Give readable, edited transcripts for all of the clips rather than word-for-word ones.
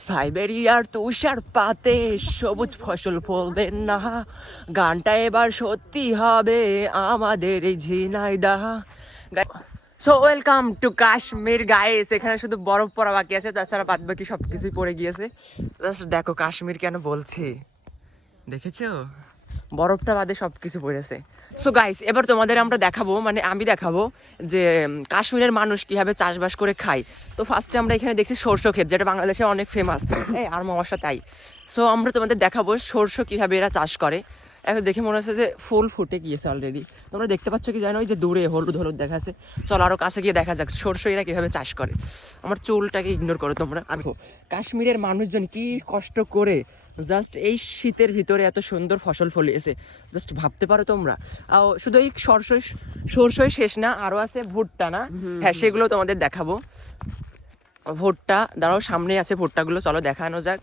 সাইবেরিয়ার তুষারপাতে সবুজ ফসল ফলবে না, গানটা এবার সত্যি হবে আমাদের এই Jhenaidah. So welcome to Kashmir guys. এখানে শুধু বরফ পড়া বাকি আছে, তাছাড়া বাদ বাকি সবকিছুই পড়ে গিয়েছে। জাস্ট দেখো কাশ্মীর কেন বলছি, দেখেছো বরফটা বাদে সবকিছু পড়েছে। সো গাইস এবার তোমাদের আমরা দেখাবো, মানে আমি দেখাবো যে কাশ্মীরের মানুষ কিভাবে চাষবাস করে খায়। তো ফার্স্টে আমরা এখানে দেখছি সরষে ক্ষেত, যেটা বাংলাদেশে অনেক ফেমাস, আর মশা তাই। সো আমরা তোমাদের দেখাবো সরষে কিভাবে এরা চাষ করে। এখন দেখে মনে হচ্ছে যে ফুল ফুটে গিয়েছে অলরেডি। তোমরা দেখতে পাচ্ছ কি জানো, ওই যে দূরে হলুদ হলুদ দেখা যাচ্ছে। চলো আরো কাছে গিয়ে দেখা যাক সরষে এরা কিভাবে চাষ করে। আমার চুলটাকে ইগনোর করো তোমরা। আমি কাশ্মীরের মানুষজন কি কষ্ট করে জাস্ট এই শীতের ভিতরে এত সুন্দর ফসল ফলিয়েছে, জাস্ট ভাবতে পারো তোমরা। শুধু এই সরষেই শেষ না, আরো আছে ভুট্টা না, হ্যাঁ সেগুলো তোমাদের দেখাবো। ভুট্টা দাঁড়াও, সামনে আছে ভুট্টাগুলো, চলো দেখানো যাক।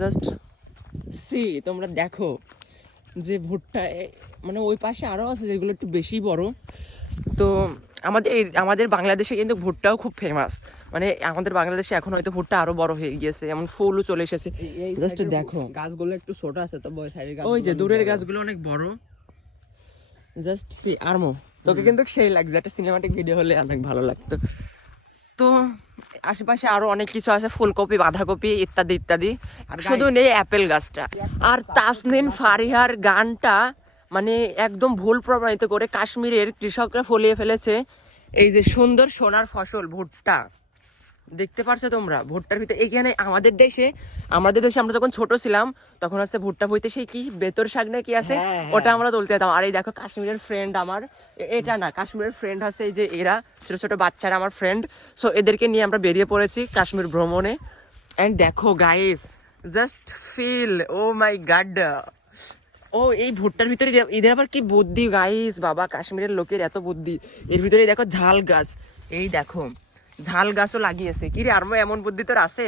জাস্ট তোমরা দেখো যে ভুট্টা মানে ওই পাশে আরো আছে যেগুলো একটু বেশি বড়। তো আমাদের বাংলাদেশে কিন্তু ভুট্টাও খুব ফেমাস, মানে আমাদের বাংলাদেশে এখন হয়তো ভুট্টা আরো বড় হয়ে গিয়েছে, এমন ফুলও চলে এসেছে। জাস্ট দেখো গাছগুলো একটু ছোট আছে, তো ওই যে দূরের গাছগুলো অনেক বড়। জাস্ট আরমো তোকে কিন্তু সেই লাগছে, একটা সিনেমাটিক ভিডিও হলে অনেক ভালো লাগতো। তো আশেপাশে আরো অনেক কিছু আছে, ফুলকপি, বাঁধাকপি ইত্যাদি ইত্যাদি। আর শুধু নেই অ্যাপেল গাছটা। আর তাসনিন ফারিহার গানটা মানে একদম ভুল প্রমাণিত করে কাশ্মীরের কৃষকরা ফলিয়ে ফেলেছে এই যে সুন্দর সোনার ফসল ভুট্টা। দেখতে পারছো তোমরা ভুট্টার ভিতরে এখানে আমাদের দেশে আমরা যখন ছোট ছিলাম তখন হচ্ছে ভুট্টা বইতে সেই কি বেতর শাক না কি আছে, ওটা আমরা তুলতে যেতাম। আর এই দেখো কাশ্মীরের ফ্রেন্ড আমার, এটা না কাশ্মীরের ফ্রেন্ড হচ্ছে এই যে এরা ছোট ছোট বাচ্চারা আমার ফ্রেন্ড। সো এদেরকে নিয়ে আমরা বেরিয়ে পড়েছি কাশ্মীর ভ্রমণে। এন্ড দেখো গাইস, জাস্ট ফিল, ও মাই গড। ও এই ভুট্টার ভিতরে এদের আবার কি বুদ্ধি গাইস, বাবা কাশ্মীরের লোকের এত বুদ্ধি। এর ভিতরে দেখো ঝাল গাছ, এই দেখো ঝাল গাছও লাগিয়েছে। কি রে আর এমন বুদ্ধি তোর আছে?